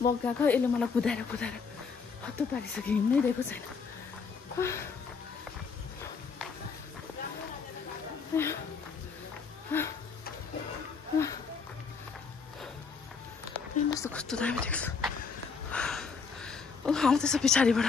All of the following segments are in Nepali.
म गएको यसले मलाई कुदाएर हत्तु पारिसक्यो हिँड्नै दिएको छैन हेर्नुहोस् त कस्तो दामी देख्छ आउँदैछ पछाडिबाट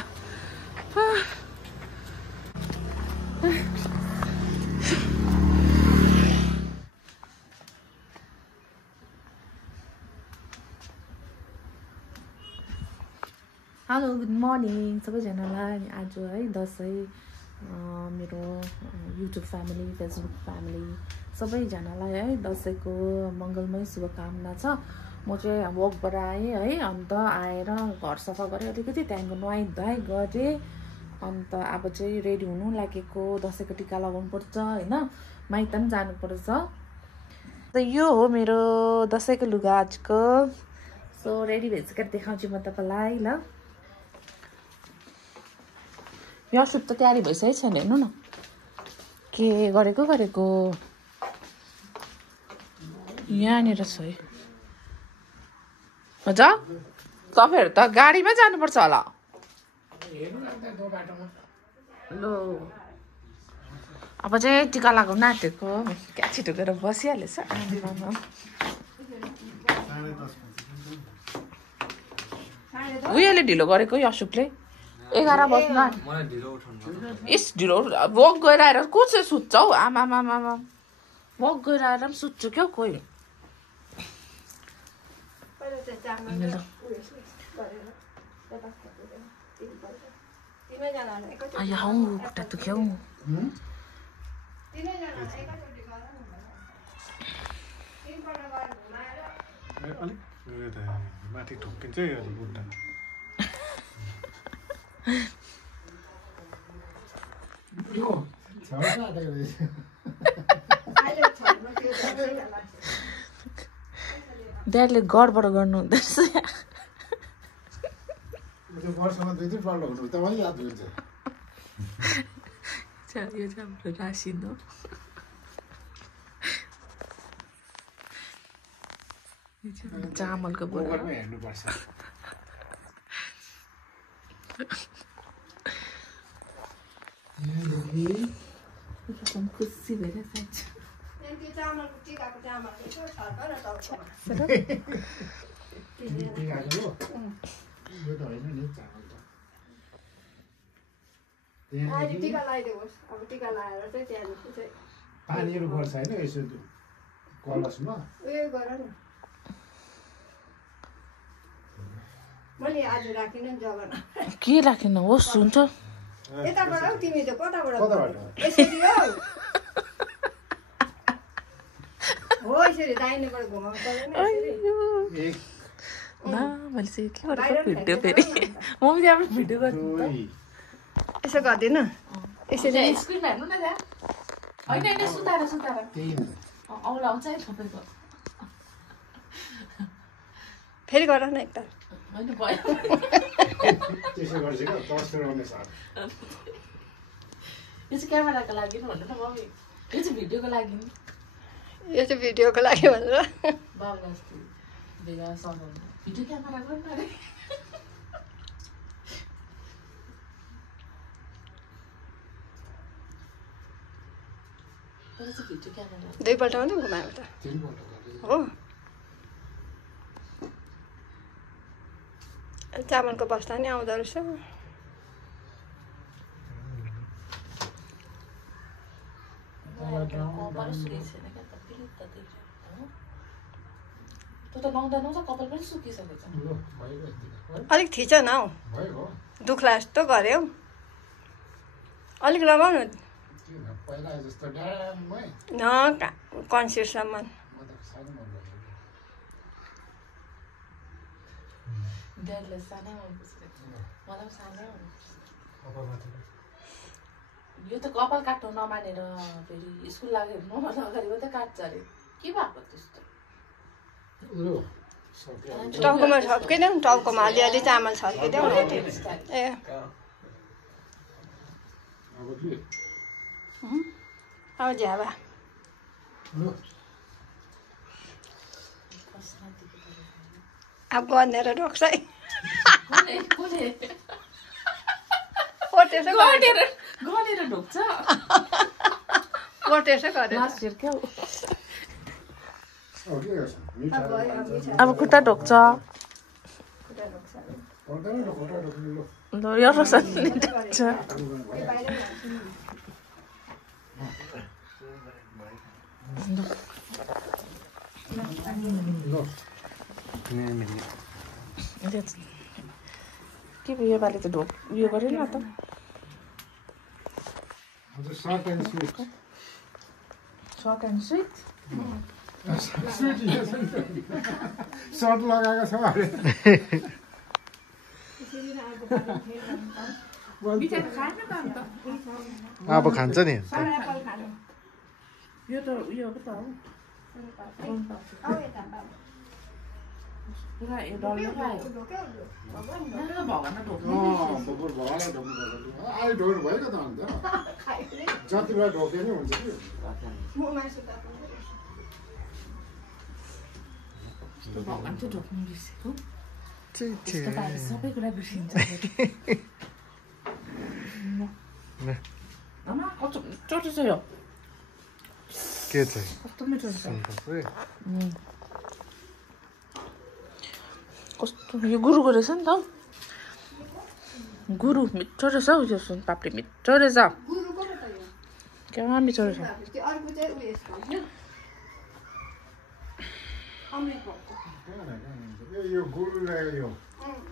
हेलो गुड मर्निङ सबैजनालाई आज है दसैँ मेरो युट्युब फ्यामिली फेसबुक फ्यामिली सबैजनालाई है दसैँको मङ्गलमय शुभकामना छ म चाहिँ वकबाट आएँ है अन्त आएर घर सफा गरेँ अलिकति त्यहाँदेखिको नुहाइ धुवाइ गरेँ अन्त अब चाहिँ रेडी हुनु लागेको दसैँको टिका लगाउनु पर्छ होइन माइत पनि जानुपर्छ त यो हो मेरो दसैँको लुगा आजको सो रेडी भइसकेर देखाउँछु म तपाईँलाई ल यो सुट त तयारी भइसकेको छैन हेर्नु न के गरेको यहाँनिर छ है हजुर तपाईँहरू त गाडीमा जानुपर्छ होला लो अब चाहिँ टिका लगाउन आँटेको क्या छिटो गएर बसिहालेछ उयोले ढिलो गरेको अशोकले 11 बज्न इस ढिलो वक गएर आएर को चाहिँ सुत्छ हौ आमा वक गएर आएर पनि सुत्छु क्या कोही खुट्टा दुख्यो माथि ठोकिन्छ बुट्टा ड्याडले गडबड गर्नु हुँदैछ यो चाहिँ हाम्रो रासिन हो चामलको बोरा हेर्नुपर्छ खुसी भएर जान्छ पानीहरू गर्छ होइन यसो कलसमा उयो गर न मैले आज राखिन जगन के राखेन होस् हुन्छ यताबाट हौ तिमी त कताबाट यसरी हो यसरी दाहिनेबाट घुमाउनु पर्दैन मैले चाहिँ के गरेको भिडियो फेरि म पनि त्यहाँबाट भिडियो गर्छु यसो गर्दैन यसरी स्क्रिनमा हेर्नु न त्यहाँ होइन सुताएर औला आउँछ है सबैको फेरि गर न एकताल होइन भयो त्यसो गरेछ क्या 10 रुपैयाँ साथ यो चाहिँ क्यामेराको लागि भन्नु न मम्मी यो चाहिँ भिडियोको लागि यो चाहिँ भिडियोको लागि भनेर बाबुले अस्ति भेगा सघाउनु भिडियो क्यामेरा गर्नु अरे दुईपल्ट मात्रै घुमायो त हो चामलको बस्ता नि आउँदो रहेछ अलिक थिच न हौ दुख्ला जस्तो गऱ्यो हौ अलिक लगाउ न कन्सियसम्म यो त कपाल काट्नु नमानेर फेरि स्कुल लाग्यो अगाडि मात्रै काट्छ अरे के भएको त्यस्तो टाउकोमा छर्किदेऊ टाउकोमा अलिअलि चामल छर्किदेऊ ए अब झ्याबा अब गनेर ढोक्छ है गनेर ढोक्छ त्यसै गरेर लास्ट इयर क्या अब खुट्टा ढोक्छ ल यो रोसनले ढोक्छ के भयो योपालि त ढोक उयो गरेन त shirt and sweatshirt and sweatshirt लगाएको छ अरे अब खान्छ नि यो त उयो पो त हो पुरा यो डल्लो खायो भगवान ढोक्नु आई ढोर भयो त अन्त जति बेला ढोके नि हुन्छ कि भगवान चाहिँ ढोक्नु बिर्सेको सबै कुरा बिर्सिन्छ आमा कस्तो मिठो रहेछ यो के चाहिँ कस्तो मिठो रहेछ कस्तो यो गुरुको रहेछ नि त गुरु मिठो रहेछ हौ यो सुन पापडी मिठो रहेछ क्या मिठो रहेछ यो गुरु र यो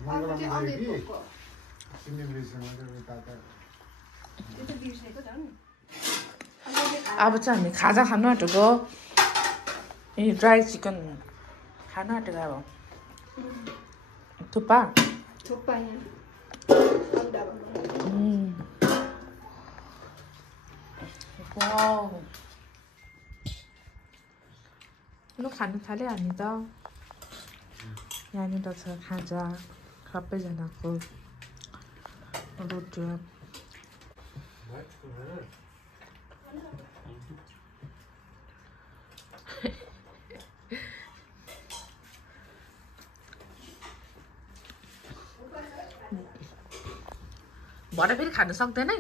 मङ्गलम देवी सिनेमसँग अब चाहिँ हामी खाजा खानु आँटेको ए ड्राई चिकन खानु आँटेको अब थुक्पा लु खानु थाल्यो हामी त यहाँनिर छ खाजा सबैजनाको रोटी भरे फेरि खानु सक्दैन है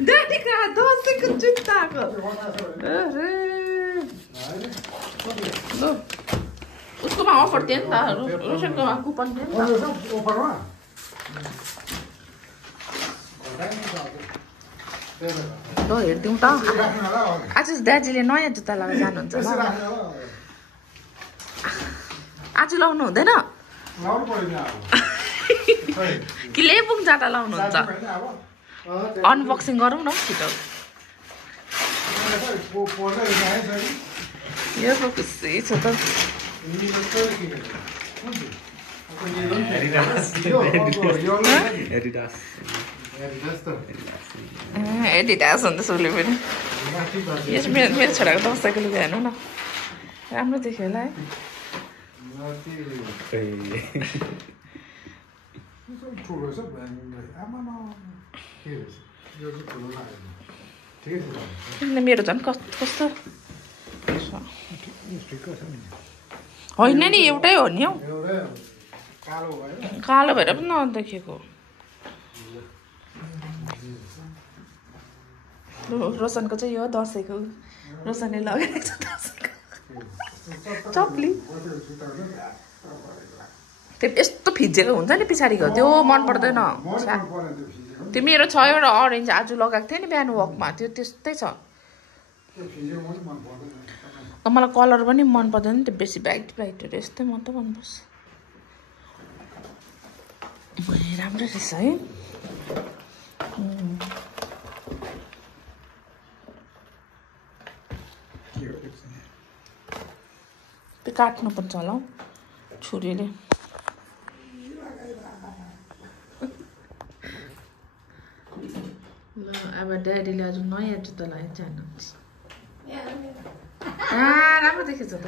ड्याडीको दसैँको जुत्ताको ल उसकोमा अफर थियो नि त रोशनकोमा कुपन थियो नि त ल हेरिदिउँ त आज ड्याडीले नयाँ जुत्ता लगाएर जानुहुन्छ ल आज लाउनु हुँदैन कि लेबुङ जाँदा लाउनुहुन्छ अनबक्सिङ गरौँ न छिटो यो पो खुसी छ त एडिडास भन्दैछ उसले पनि यस मेरो छोराको दसैँको लुगा हेर्नु न राम्रो देख्यो होला है मेरो झन् कस्तो होइन नि एउटै हो नि हौ कालो भएर पनि नदेखेको रोशनको चाहिँ यो दसैँको रोशनले लगाएको छ दसैँको चप्ली त्यो यस्तो फिजिएको हुन्छ नि पछाडिको त्यो मन पर्दैन त्यो मेरो छ एउटा अरेन्ज आज लगाएको थिएँ नि बिहान वकमा त्यो त्यस्तै छ मलाई कलर पनि मन पर्दैन त्यो बेसी ब्राइट ब्राइटहरू यस्तै मात्रै मनपर्छ राम्रो रहेछ है त्यो काट्नुपर्छ होला हौ छुरीले ल अब ड्याडीले आज नयाँ जुत्ता लगाएर जानुहुन्छ राम्रो देखेछ त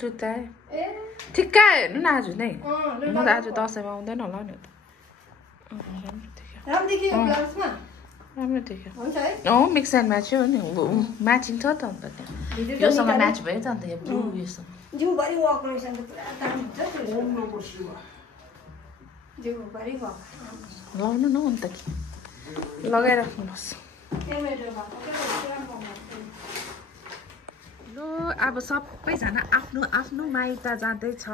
जुत्ता ठिक्कै हेर्नु न आज नै म त आज दसैँमा आउँदैन होला नि राम्रो देख्यो मिक्स एन्ड म्याच हो नि म्याचिङ छ त अन्त त्यहाँ योसँग म्याच भयो त अन्त यो ब्लू योसँग लाउनु न अन्त कि लगाइराख्नुहोस् ल अब सबैजना आफ्नो आफ्नो माइत जाँदैछ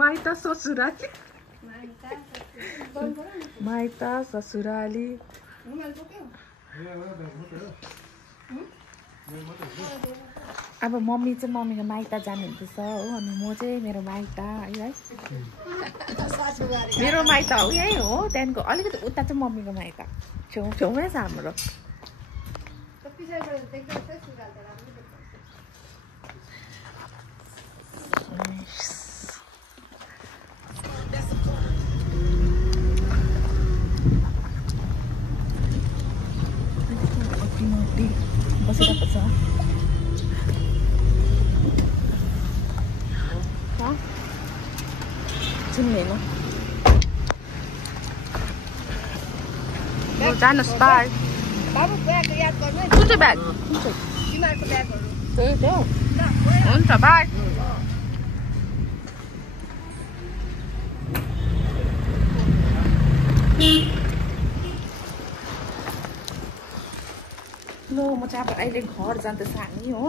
माइत ससुराली माइत ससुराली अब मम्मी चाहिँ मम्मीको माइत जानुहुँदैछ हो अनि म चाहिँ मेरो माइत है मेरो माइत हो यही हो त्यहाँदेखिको अलिकति उता चाहिँ मम्मीको माइत छेउमै छ हाम्रो बसिरहेको छ चिन्दैन जानुहोस् बाई कुन चाहिँ ब्याग त्यही त हुन्छ बाई ल म चाहिँ अब अहिले घर जाँदैछ हामी हो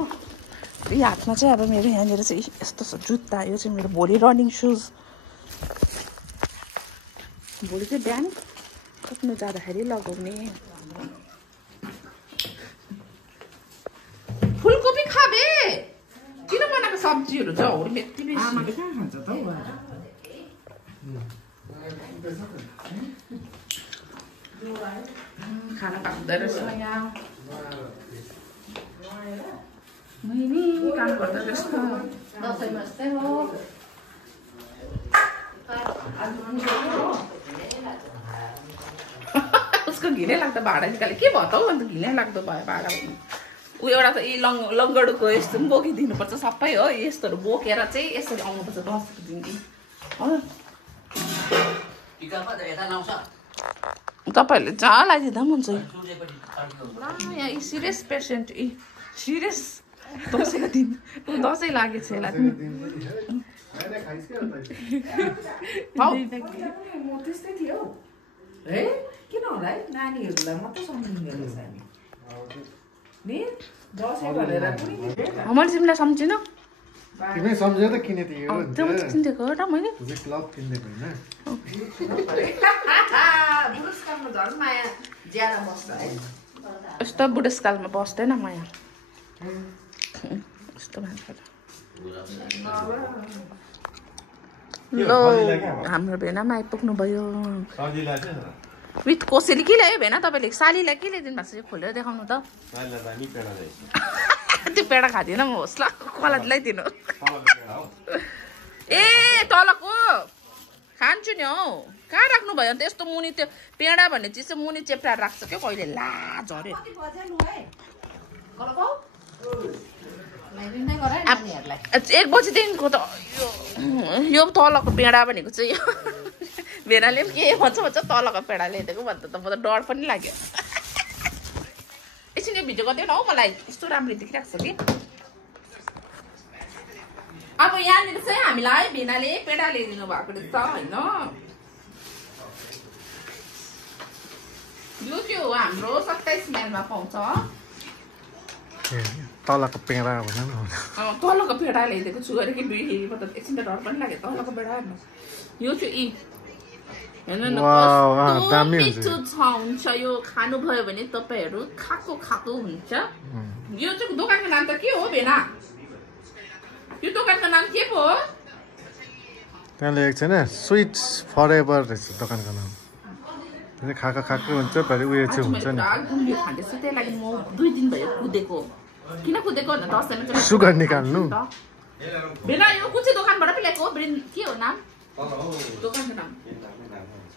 यही हातमा चाहिँ अब मेरो यहाँनिर चाहिँ यस्तो छ जुत्ता यो चाहिँ मेरो भोलि रनिङ सुज भोलि चाहिँ बिहान कुद्नु जाँदाखेरि लगाउने फुलकोपी खाबे किन बनाएको सब्जीहरू छ हो यति बेसी खाना पाक्दै रहेछ यहाँ मैनी काम गर्दै रहेछ दसैँमा यस्तै हो उसको घिनै लाग्दो भाडा निकाले के भयो त हौ अन्त घिनै लाग्दो भयो भाडा ऊ एउटा त यी लङ्गडुको यस्तो पनि बोकिदिनुपर्छ सबै हो यस्तोहरू बोकेर चाहिँ यसरी आउनुपर्छ 10 दिन हो तपाईँहरूले जहाँ लगाइदिँदा पनि हुन्छ यहाँ सिरियस पेसेन्ट सिरियस दसैँको दिन दसैँ लागेको छ यसलाई किन होला है नानीहरूलाई मात्रै सम्झिँदो रहेछ नि दसैँ भनेर पनि मैले तिमीलाई सम्झिनँ तिमी सम्झेर त किने थियो त्यो मात्रै चिन्देको हो र मैले क्लब किनेको होइन बुढेसकालमा झन् माया ज्यादा बस्छ है यस्तो बुढेसकालमा बस्दैन माया यस्तो मान्छे ल हाम्रो भेनामा आइपुग्नु भयो विथ कोसेली के ल्यायो भेना तपाईँले सालीलाई के ल्याइदिनु भएको छ खोलेर देखाउनु त त्यो पेडा खाँदिन म होस् ल कसलाई ल्याइदिनु ए तलको खान्छु नि हौ कहाँ राख्नु भयो अन्त यस्तो मुनि त्यो पेडा भन्ने चिज चाहिँ मुनि चेप्टाएर राख्छ क्या कहिले ला झऱ्यो 1 बजीदेखिको त यो तलको पेडा भनेको चाहिँ यो भेनाले पनि के भन्छ तलको पेडा ल्याइदिएको भन्दा त म त डर पनि लाग्यो एकछिन यो भिडियो गरिदियो न हौ मलाई यस्तो राम्रो देखिरहेको छ कि अब यहाँनिर चाहिँ हामीलाई भेनाले पेडा ल्याइदिनु भएको रहेछ होइन यो त्यो हाम्रो 27 माइलमा पाउँछ तलको पेडा भन न तलको पेडा ल्याइदिएको छु अरे कि दुईखेरिको त एकछिन त डर पनि लाग्यो तलको पेडा हेर्नुहोस् यो चाहिँ हेर्नु न कस्तो मिठो हुन्छ यो खानुभयो भने तपाईँहरू खाएको हुन्छ यो चाहिँ दोकानको नाम त के हो भेना यो दोकानको नाम के पो हो त्यहाँ लेखेको छैन स्विट्स फरएभर रहेछ दोकानको नाम खाएको हुन्छ फेरि उयो चाहिँ हुन्छ नि गुलियो खाँदैछु त्यही लागि म 2 दिन भयो कुदेको किन कुदेको भन्दा दसैँमा चाहिँ सुगर निकाल्नु भेना यो कुन चाहिँ दोकानबाट पो ल्याएको के हो नाम दोकानको नाम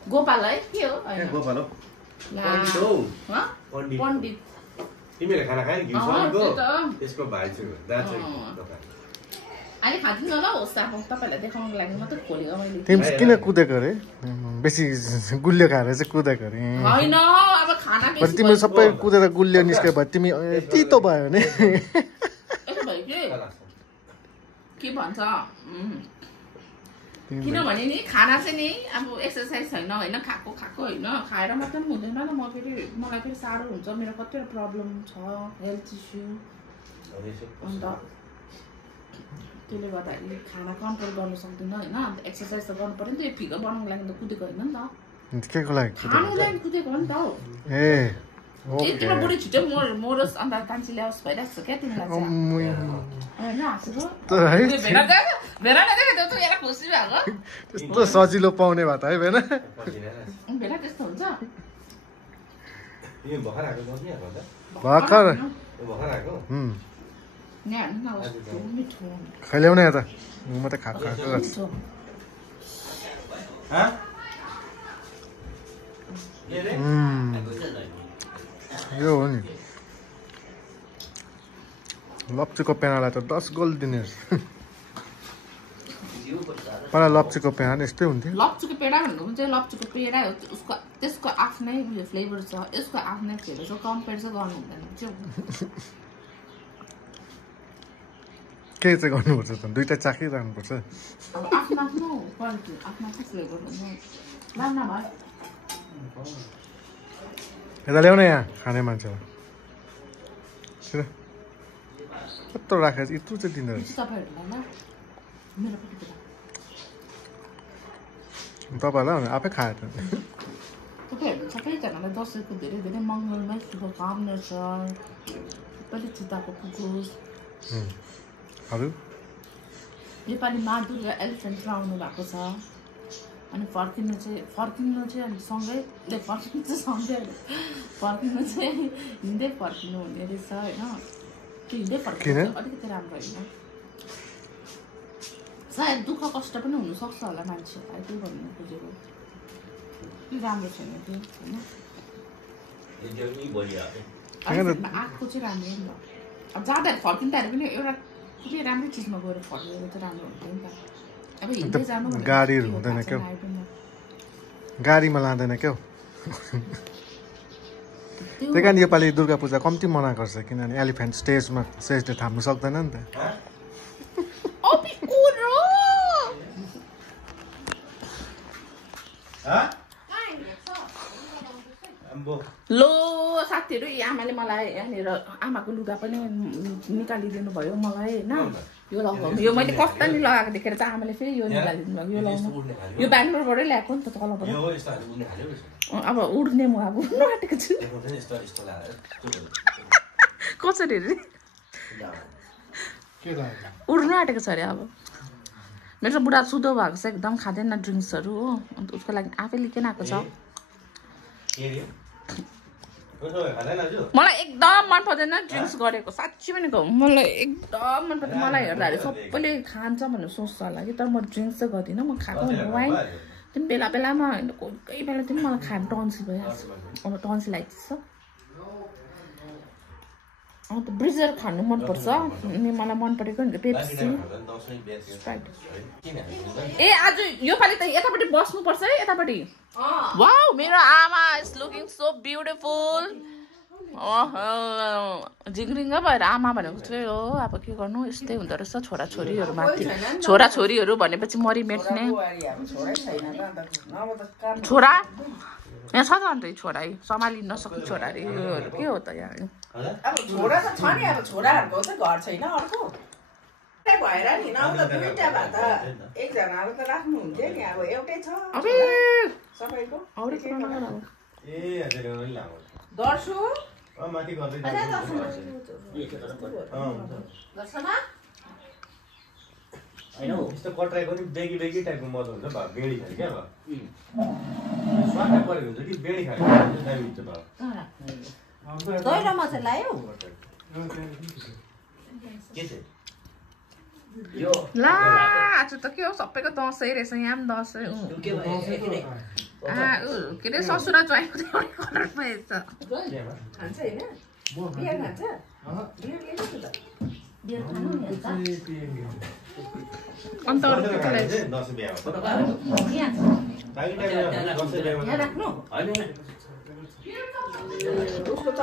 गोपाल है के हो गोपाल हो पण्डित तिमीले खाना खाए घिउ सरीको त्यसको भाइ छु दाजु दोकान अहिले खादिनु ल होस् अब तपाईहरुलाई देखाउनको लागि मात्र खोलेको मैले तिमी किन कुदेको रे बेसी गुलियो खाएर चाहिँ कुदेको रे हैन अब खाना बेसी तिमी सबै कुदेर गुलियो निस्के भए तिमी तितो भयो नि यसो भयो के भन्छ किनभने नि खाना चाहिँ नि अब एक्सरसाइज छैन हैन खाएको हैन खाएर मात्र पनि हुँदैन नि मलाई फेरि साह्रो हुन्छ मेरो कतिवटा प्रब्लम छ हेल्थ इस्यु अन्त त्यसले गर्दाखेरि खाना कन्ट्रोल गर्न सक्दिनँ हैन एक्सरसाइज त गर्नु पर्यो नि त फिगर बनाउनको लागि त कुदेको हैन नि त केको लागि खानुको लागि कुदेको हो नि त ए तिम्रो बुढी छिटो मोरस अन्त कान्छी ल्याओस् भइरहेको छ क्या तिमीलाई चाहिँ होइन हाँसेको भेडा नदेखेको त यहाँ खुसी भएको त्यस्तो सजिलो पाउने भए त है भेना भेडा त्यस्तो हुन्छ भर्खर खैल्याउने त म त खाएको गर्छु यो हो नि लप्चीको पेनालाई त 10 गोल दिने पहिला लप्चीको पेना यस्तै हुन्थ्यो लप्चीको पेडा भनेको चाहिँ लप्चीको पेडा हो उसको त्यसको आफ्नै उयो फ्लेभर छ यसको आफ्नै फ्लेभर छ कम्पेयर चाहिँ गर्नु हुँदैन के चाहिँ गर्नुपर्छ त दुईटा चाखिरहनुपर्छ अब आफ्नो आफ्नो क्वालिटी आफ्नो आफ्नो फ्लेभर हुन्छ राम्रो भयो यता ल्याउन यहाँ खाने मान्छेलाई कत्रो राखेर यत्रो चाहिँ दिँदो रहेछ तपाईँहरूलाई आफै खायो त तपाईँहरू सबैजनालाई दसैँको धेरै धेरै मङ्गलमय शुभकामना छ सबैले चिताको पुगोस् अरू नेपाली मादुर र एलिफेन्ट आउनु भएको छ अनि फर्किनु चाहिँ अनि सँगै फर्किनु चाहिँ हिँड्दै फर्किनु हुने रहेछ होइन त्यो हिँड्दै फर्किनु अलिकति राम्रो होइन सायद दुःख कष्ट पनि हुनसक्छ होला मान्छेहरूलाई त्यही भन्नु खोजेको त्यो राम्रो छैन त्यो होइन आँखको चाहिँ राम्रो नि त अब जाँदाखेरि फर्किँदाखेरि पनि एउटा कुनै राम्रै चिजमा गएर फर्किएको चाहिँ राम्रो हुन्थ्यो नि त अब हिँड्दै जानु गाडीहरू हुँदैन क्या गाडीमा लाँदैन क्या त्यही कारण योपालि दुर्गा पूजा कम्ती मनाएको रहेछ किनभने एलिफेन्ट स्टेजले थाम्नु सक्दैन नि त लो साथीहरू आमाले मलाई यहाँनिर आमाको लुगा पनि निकालिदिनु भयो मलाई होइन यो लगाउनु यो मैले कस्तानी लगाएको देखेर चाहिँ आमाले फेरि यो निकालिदिनु भयो यो लगाउनु यो बेङ्गलोरबाटै ल्याएको नि त तलबाट अब उड्ने म अब उड्नु आँटेको छु कसरी उड्नु आँटेको छ अरे अब मेरो बुढा सुधो भएको छ एकदम खाँदैन ड्रिङ्क्सहरू हो अन्त उसको लागि आफैले किन आएको छ मलाई एकदम मन पर्दैन ड्रिङ्क्स गरेको साँच्ची पनि मलाई एकदम मन पर्दैन मलाई हेर्दाखेरि सबैले खान्छ भनेर सोच्छ होला कि तर म ड्रिङ्क्स चाहिँ गर्दिनँ म खाएको वाइन त्यो बेला बेलामा होइन कोही बेला चाहिँ मलाई खानु टन्सिल भइहाल्छ अब टन्सिलाइटिस छ अन्त ब्रिजर खानु मनपर्छ अनि मलाई मन परेको नि पेप्सी ए आज योपालि त यतापट्टि बस्नुपर्छ है यतापट्टि वाउ मेरो आमा इज लुकिङ सो ब्युटिफुल झिङ्रिङ्ग भएर आमा भनेको चाहिँ हो अब के गर्नु यस्तै हुँदो रहेछ छोराछोरीहरू माथि छोराछोरीहरू भनेपछि मरिमेट्ने छोरा यहाँ छ त अन्त छोरा सम्हालिन नसक्ने छोरा अरे योहरू के हो त यहाँ अब छोरा त छ नि अब छोराहरूको चाहिँ घर छैन अर्को भएर नि न त दुईटा भए त एकजनाले त राख्नु हुन्थ्यो नि अब एउटै छ सबैको दर्शु यस्तो कट्राईको नि बेगी बेगी टाइपको मजा हुन्छ भयो बेडी खाने क्या भयो स्वाद परेको हुन्छ कि बेडी खाने दामी हुन्छ भयो दैलोमा चाहिँ ल्यायो के चाहिँ ला आज त के हो सबैको दसैँ रहेछ यहाँ पनि दसैँ के अरे ससुरा ज्वाइँको एउटै कलर भएछ खान्छ होइन बियर खान्छ बियर खानु अन्त अरू के ल्याइस् दसैँ बिहा हो यहाँ बाँकी टाइममा दसैँ बिहामा राख्नु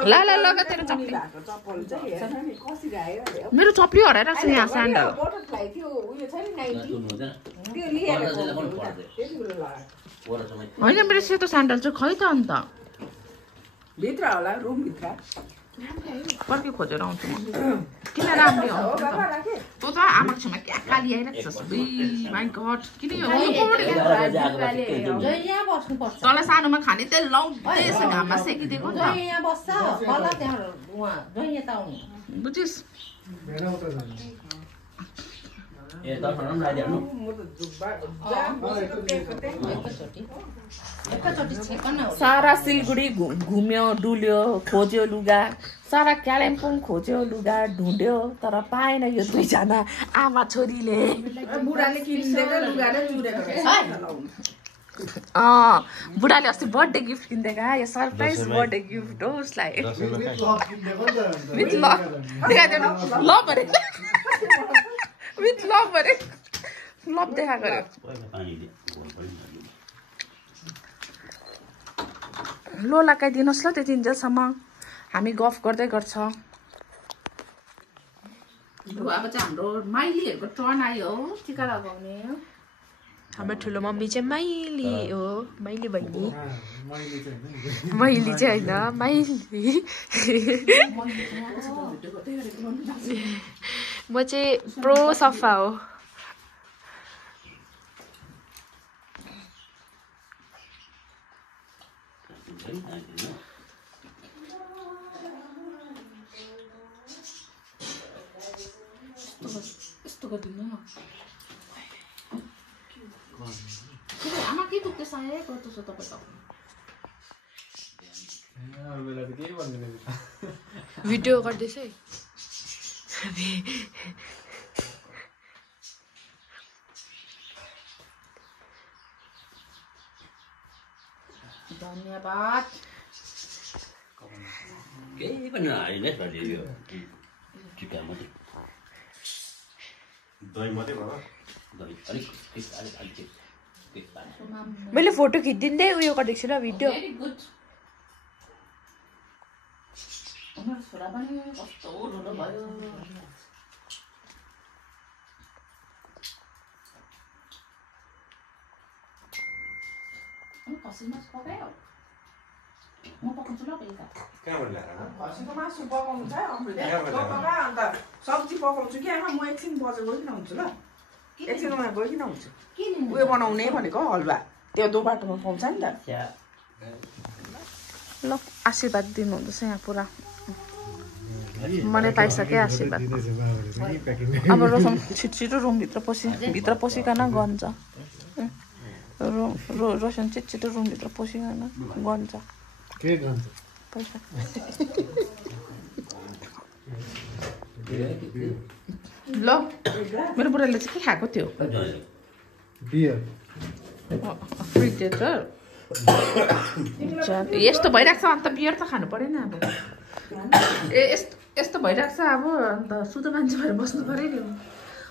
ला ला लगा तेरो चप्पल चप्पल चाहिँ हेर्न नि कसरी आयो मेरो चप्पली हराइरहेको छ यहाँ स्यान्डल बटरफ्लाई त्यो उयो छ नि नाइटी त्यो लिएर त्यति बेला लगाएको होइन मेरो सेतो स्यान्डल चाहिँ खै त अन्त भित्र होला रुमभित्र फर्कै खोजेर आउँछु म किन राम्रै हो तँ त आमाको छेउमा क्या काली आइरहेको छ माइ गड किन यो यहाँ बस्नुपर्छ तँलाई सानोमा खाने तेल लाउँदैछ घाममा सेकिदिएको नि त यहाँ बस्छ कला त्यहाँ उहाँ जहिले यता आउनु बुझिस् ए दर्शन पनि लगाइदिनु म त जुब्बा जहाँ बसेको एकैचोटि छेकन सारा सिलगढी घुम्यो डुल्यो खोज्यो लुगा सारा कालिम्पोङ खोज्यो लुगा ढुँड्यो तर पाएन यो दुईजना आमा छोरीले बुढाले किनिदिएको लुगा नै चुरेको रहेछ बुढाले अस्ति बर्थडे गिफ्ट किनिदिएका यो सरप्राइज बर्थडे गिफ्ट हो उसलाई विथ लभ देखाइदिनु लभ अरे विथ लभ अरे लभ देखा गऱ्यो लो लगाइदिनुहोस् ल त्यति जेलसम्म हामी गफ गर्दै गर्छ अब चाहिँ हाम्रो माइलीहरूको टर्न आयो हो टिका लगाउने हाम्रो ठुलो मम्मी चाहिँ माइली हो माइली बहिनी माइली चाहिँ होइन माइली म चाहिँ प्रो सफा हो यस्तो गरिदिनु न आमा के दुख्दैछ गर्दैछ तपाईँ त भिडियो गर्दैछ है धन्यवाद केही पनि हालिने यो टिका मात्रै दही मात्रै भयो दही अलिक मैले फोटो खिचिदिँदै उयो गरेको छु ल भिडियो भेरी गुड उनीहरू छोरा पनि कस्तो ठुलो भयो खसी मासु पकायो म पकाउँछु ल बेलुका कहाँबाट ल्याएर खसीको मासु पकाउनु छ अन्त सब्जी पकाउँछु कि आमा म एकछिन बजेर गइकन हुन्छु ल एकछिन उहाँ गइकन हुन्छु उयो बनाउने भनेको हलुवा त्यो दो बाटोमा पाउँछ नि त ल आशीर्वाद दिनुहुँदैछ यहाँ पुरा मैले पाइसकेँ आशीर्वाद अब रोशन छिटो रुमभित्र पसिकन गन्छ रोशन छिटो रुमभित्र पसिकन गन्छ पैसा ल मेरो बुढाले चाहिँ के खाएको थियो फ्रिजेटर यस्तो भइरहेको छ अन्त बियर त खानु परेन अब ए यस्तो भइरहेको छ अब अन्त सुतो मान्छे भएर बस्नु पऱ्यो नि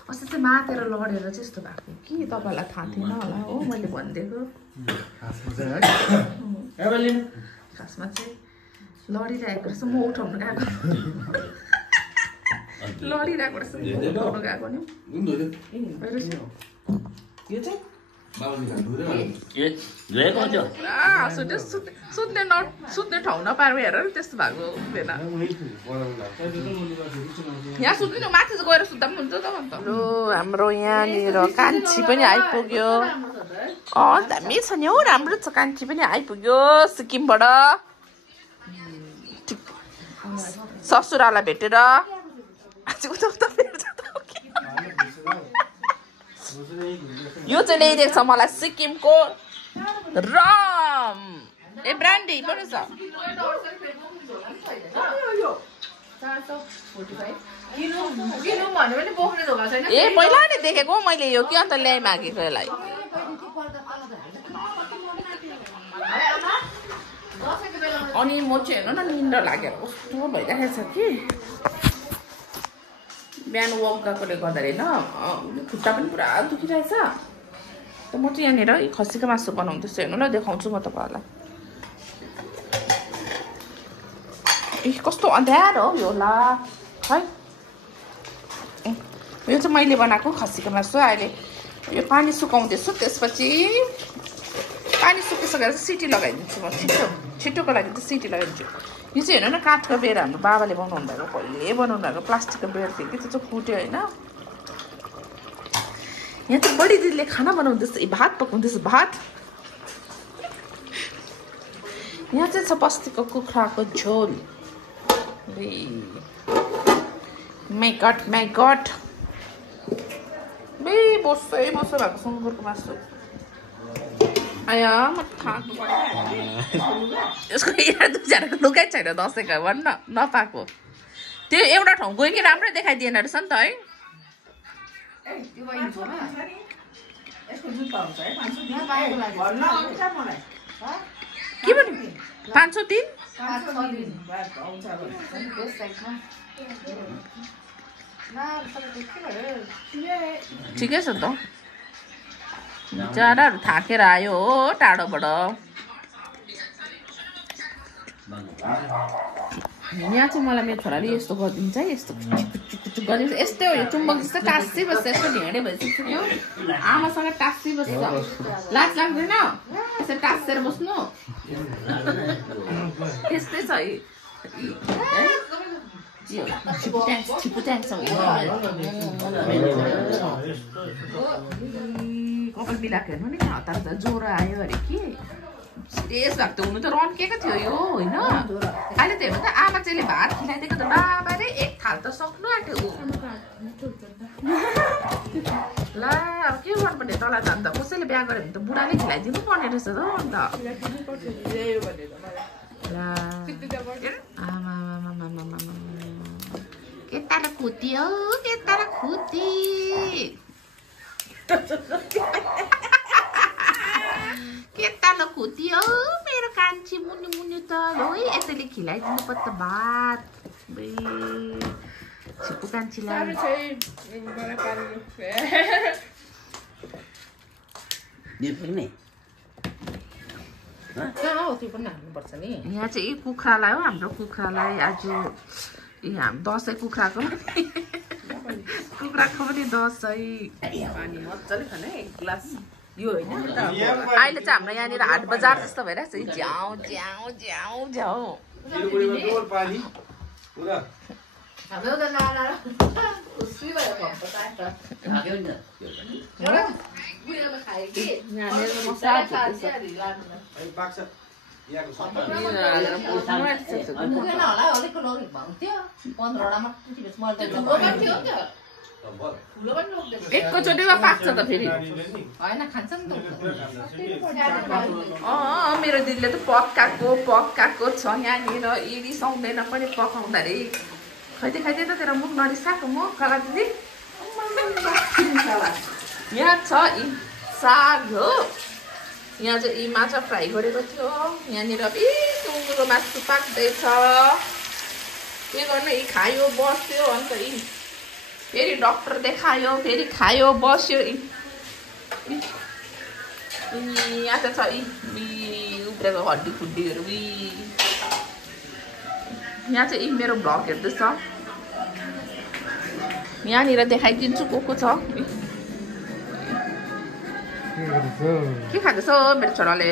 अस्ति चाहिँ मातेर लडेर चाहिँ यस्तो भएको कि तपाईँहरूलाई थाहा थिएन होला हो मैले भनिदिएको खासमा चाहिँ लडिरहेको रहेछ म उठाउनु गएको लडिरहेको रहेछ उठाउनु गएको नि यो चाहिँ सुत्ने ठाउँ नपाएर हेर त्यस्तो भएको हुँदैन यहाँ सुत्नु नि माथि गएर सुत्दा पनि हुन्छ त अन्त हाम्रो यहाँनिर कान्छी पनि आइपुग्यो दामी छ नि हौ राम्रो छ कान्छी पनि आइपुग्यो सिक्किमबाट ससुरालाई भेटेर यो चाहिँ ल्याइदिएको छ मलाई सिक्किमको रम ए ब्रान्डी पनि छ ए पहिला नै देखेको मैले यो के अन्त ल्याइ मागेको यसलाई अनि म चाहिँ हेर्नु न निन्द्रा लागेर कस्तो भइरहेको छ कि बिहान वक गएकोले गर्दाखेरि होइन खुट्टा पनि पुरा दुखिरहेछ। त म चाहिँ यहाँनिर खसीको मासु बनाउँदैछु, हेर्नु ल देखाउँछु म तपाईँहरूलाई। कस्तो अँध्यारो हो यो ला है। यो चाहिँ मैले बनाएको खसीको मासु। अहिले यो पानी सुकाउँदैछु, त्यसपछि पानी सुकिसकेर चाहिँ सिटी लगाइदिन्छु म। छिटोको लागि चाहिँ सिटी लगाइदिन्छु। यो चाहिँ हेर्नु न काठको बेर हाम्रो बाबाले बनाउनु भएको, कहिले बनाउनु भएको प्लास्टिकको बेर थियो कि त्यो चाहिँ फुट्यो होइन। यहाँ चाहिँ बडी दिदीले खाना बनाउँदैछ, भात पकाउँदैछ भात। यहाँ चाहिँ छ बस्तीको कुखुराको झोल। माई गड बे बस्दै भएको सुँगुरको मासु। आया म थाक्नु पर्यो। यसको यहाँ दुईजनाको लुकै छैन दसैँको भन्न नपाएको। त्यो एउटा ठाउँ गयो कि राम्रै देखाइदिएन रहेछ नि त है। के भन्नु 503 ठिकै छ त। बिचराहरू थाकेर आयो हो टाढोबाट। यहाँ चाहिँ मलाई मेरो छोराले यस्तो गरिदिन्छ है, यस्तो कुचुक गरिदिन्छ। यस्तै हो यो चुम्बक जस्तो टाँसी बस्छ, यस्तो ढेँडे भइसक्यो। आमासँग टाँसी बस्छ, लाज लाग्दैन यसो टाँसेर बस्नु। यस्तै छ कपाल मिलाएको हेर्नु नि हतार त ज्वरो आयो अरे कि सिरियस भएको त हुनु त रन्केको थियो यो होइन। अहिले त हेर्नु त आमा चाहिँले भात खिलाइदिएको त बाबाले एक थाल त सक्नु आँट्यो। ल अब के गर्नुपर्ने तल जान्छ, कसैले बिहा गर्यो भने त बुढाले खिलाइदिनु पर्ने रहेछ त अन्त। केटाले खुती हौ केटाले खुती। केटाले खुती हौ मेरो कान्छी मुनि मुनि त है यसैले खिलाइदिनु पर्छ भात। छिप्पु कान्छीलाई यहाँ चाहिँ यी कुखुरालाई हो हाम्रो कुखुरालाई आज यहाँ दसैँ कुखुराको पनि दसैँ। अहिले चाहिँ हाम्रो यहाँनिर हाट बजार जस्तो भइरहेको छ। झ्याउ झ्याउ झ्याउ झ्याउ एकैचोटिमा पाक्छ त फेरि मेरो दिदीले त पकाएको छ यहाँनिर। रिसाउँदैन पनि पकाउँदाखेरि खैते त तेरो मुख नरिसाएको म काला दिदी। यहाँ छ यी साग हो, यहाँ चाहिँ यी माछा फ्राई गरेको थियो। यहाँनिर सुँगुरको मासु पाक्दैछ। के गर्नु यी खायो बस्यो, अन्त यी फेरि डक्टर देखायो, फेरि खायो बस्यो। यहाँ त छ यी उब्रेको हड्डी खुड्डीहरू। यहाँ चाहिँ यी मेरो भ्लग हेर्दैछ। यहाँनिर देखाइदिन्छु को छ। के खाँदैछ मेरो छोराले?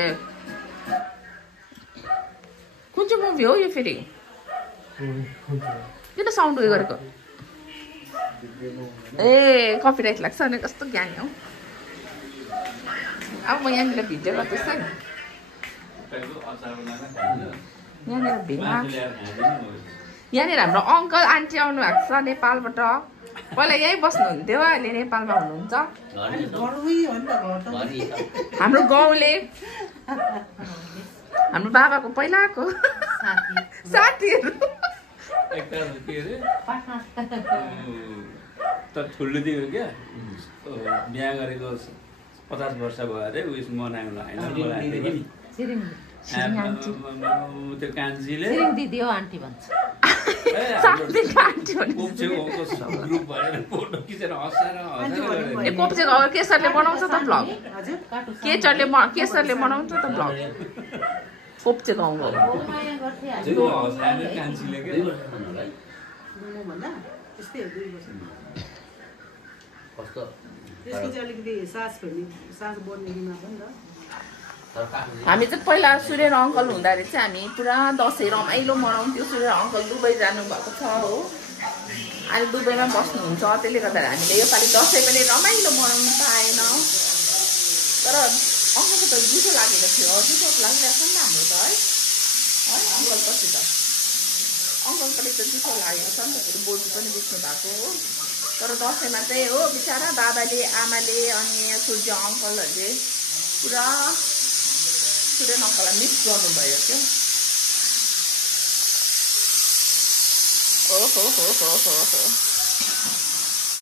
कुन चाहिँ मुभी हो यो फेरि? किन साउन्ड उयो गरेको? ए कपिराइट लाग्छ अनि कस्तो ज्ञानी हौ। अब म यहाँनिर भिडियो गर्दैछु। यहाँनिर हाम्रो अङ्कल आन्टी आउनु भएको छ नेपालबाट। पहिला यहीँ बस्नुहुन्थ्यो, अहिले नेपालमा हुनुहुन्छ। हाम्रो गाउँले हाम्रो बाबाको पहिलाको साथीहरू ठुलो दियो क्या बिहा गरेको 50 वर्ष भयो अरे उयस मनाउन होइन। त्यो कान्छीले दिदी हो आन्टी भन्छ। साथी आन्टी भने ग्रुप भएर फोटो खिचेर हँसाएर ए कोप्चेको केसरले बनाउँछ त भ्लग केसरले बनाउँछ त भ्लग कोप्चे गाउँको कान्छीले के हामी चाहिँ पहिला सूर्य अङ्कल हुँदाखेरि चाहिँ हामी पुरा दसैँ रमाइलो मनाउँथ्यो सूर्य अङ्कल दुबई जानुभएको छ हो अहिले दुबईमा बस्नुहुन्छ त्यसले गर्दा हामीले योपालि दसैँ पनि रमाइलो मनाउनु पाएन तर अङ्कलको त जुठो लागेको थियो जुठो लागिरहेको छ नि त हाम्रो त है अङ्कल पछि त अङ्कलकोले त जुठो लागेको छ नि त बोजू पनि बुझ्नु भएको हो तर दसैँमा चाहिँ हो बिचरा दादाले आमाले अनि सूर्य अङ्कलहरूले पुरा सूर्य अङ्कललाई मिस गर्नुभयो क्या हो